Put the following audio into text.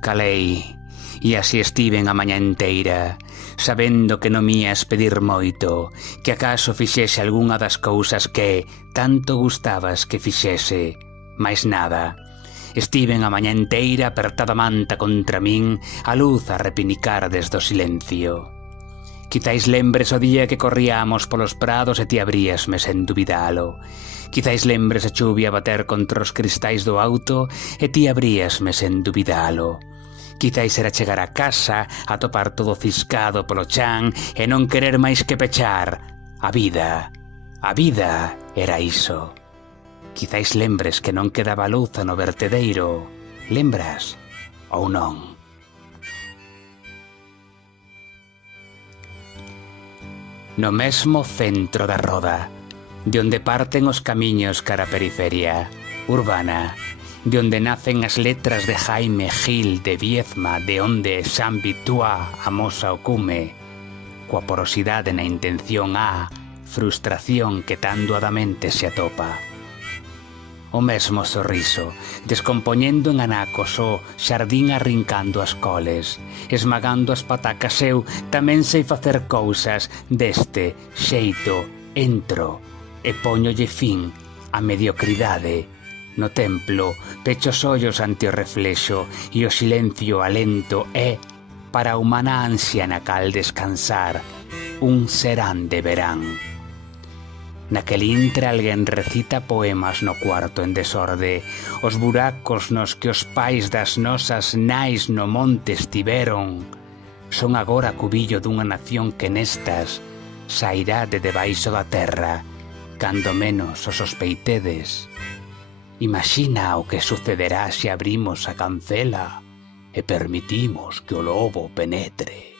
Calei, e así estiven a mañá enteira, sabendo que non mías pedir moito, que acaso fixese algunha das cousas que tanto gustabas que fixese, mais nada. Estiven a mañá enteira apertada a manta contra min, a luz a repinicar desde o silencio. Quizáis lembres o día que corríamos polos prados e ti abríasme sen dubidalo. Quizáis lembres a chuvia bater contra os cristais do auto e ti abríasme sen dubidalo. Quizáis era chegar a casa, a topar todo ciscado polo chan e non querer máis que pechar. A vida era iso. Quizáis lembres que non quedaba luz no vertedeiro. Lembras ou non? No mesmo centro da roda, de onde parten os camiños cara a periferia urbana, de onde nacen as letras de Jaime Gil de Viezma, de onde Jean Vitua amosa o cume, coa porosidade na intención a frustración que tan doadamente se atopa. O mesmo sorriso, descompoñendo en anacos o xardín arrincando as coles, esmagando as patacas eu tamén sei facer cousas deste xeito, entro e póñolle fin a mediocridade. No templo, pecho os ollos ante o reflexo e o silencio alento é, para a humana ansia na cal descansar, un serán de verán. Naquel intre alguén recita poemas no cuarto en desorde, os buracos nos que os pais das nosas nais no monte estiveron son agora cubillo dunha nación que nestas sairá de debaixo da terra, cando menos o sospeitedes. Imagina o que sucederá se abrimos a cancela e permitimos que o lobo penetre.